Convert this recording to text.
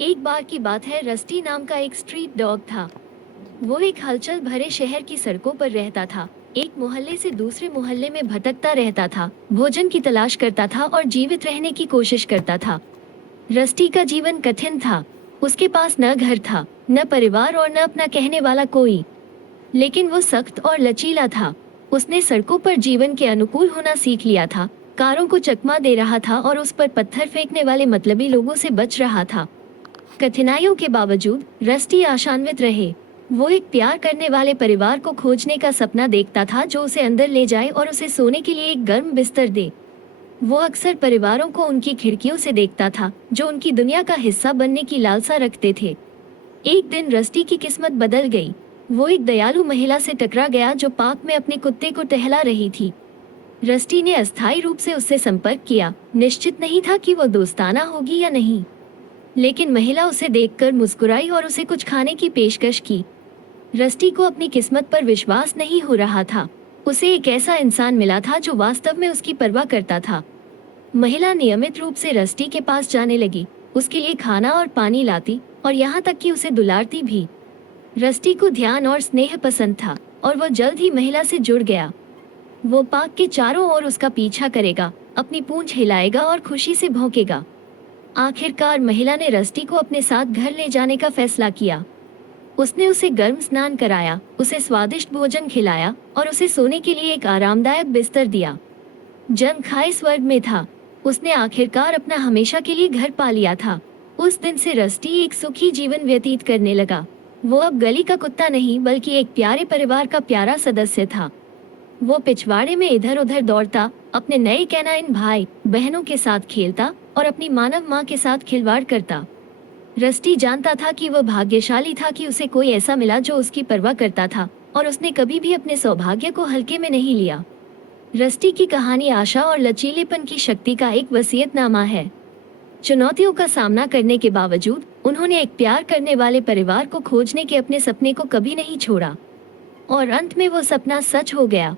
एक बार की बात है, रस्टी नाम का एक स्ट्रीट डॉग था। वो एक हलचल भरे शहर की सड़कों पर रहता था। एक मोहल्ले से दूसरे मोहल्ले में भटकता रहता था, भोजन की तलाश करता था और जीवित रहने की कोशिश करता था। रस्टी का जीवन कठिन था। उसके पास न घर था, न परिवार और न अपना कहने वाला कोई। लेकिन वो सख्त और लचीला था। उसने सड़कों पर जीवन के अनुकूल होना सीख लिया था, कारों को चकमा दे रहा था और उस पर पत्थर फेंकने वाले मतलबी लोगों से बच रहा था। कठिनाइयों के बावजूद रस्टी आशान्वित रहे। वो एक प्यार करने वाले परिवार को खोजने का सपना देखता था, जो उसे अंदर ले जाए और उसे सोने के लिए एक गर्म बिस्तर दे। वो अक्सर परिवारों को उनकी खिड़कियों से देखता था, जो उनकी दुनिया का हिस्सा बनने की लालसा रखते थे। एक दिन रस्टी की किस्मत बदल गई। वो एक दयालु महिला से टकरा गया, जो पार्क में अपने कुत्ते को टहला रही थी। रस्टी ने अस्थायी रूप से उससे संपर्क किया, निश्चित नहीं था कि वो दोस्ताना होगी या नहीं। लेकिन महिला उसे देखकर मुस्कुराई और उसे कुछ खाने की पेशकश की। रस्टी को अपनी किस्मत पर विश्वास नहीं हो रहा था। उसे एक ऐसा इंसान मिला था जो वास्तव में उसकी परवाह करता था। महिला नियमित रूप से रस्टी के पास जाने लगी, उसके लिए खाना और पानी लाती और यहाँ तक कि उसे दुलारती भी। रस्टी को ध्यान और स्नेह पसंद था और वो जल्द ही महिला से जुड़ गया। वो पार्क के चारों ओर उसका पीछा करेगा, अपनी पूंछ हिलाएगा और खुशी से भौंकेगा। आखिरकार महिला ने रस्टी को अपने साथ घर ले जाने का फैसला किया। उसने उसे गर्म स्नान कराया, उसे स्वादिष्ट भोजन खिलाया और उसे सोने के लिए एक आरामदायक बिस्तर दिया। जंग खाए स्वर्ग में था। उसने आखिरकार अपना हमेशा के लिए घर पा लिया था। उस दिन से रस्टी एक सुखी जीवन व्यतीत करने लगा। वो अब गली का कुत्ता नहीं, बल्कि एक प्यारे परिवार का प्यारा सदस्य था। वो पिछवाड़े में इधर उधर दौड़ता, अपने नए कैनाइन भाई बहनों के साथ खेलता और अपनी मानव माँ के साथ खिलवाड़ करता। रस्टी जानता था कि वह भाग्यशाली था कि उसे कोई ऐसा मिला जो उसकी परवाह करता था, और उसने कभी भी अपने सौभाग्य को हल्के में नहीं लिया। रस्टी की कहानी आशा और लचीलेपन की शक्ति का एक वसीयतनामा है। चुनौतियों का सामना करने के बावजूद उन्होंने एक प्यार करने वाले परिवार को खोजने के अपने सपने को कभी नहीं छोड़ा, और अंत में वो सपना सच हो गया।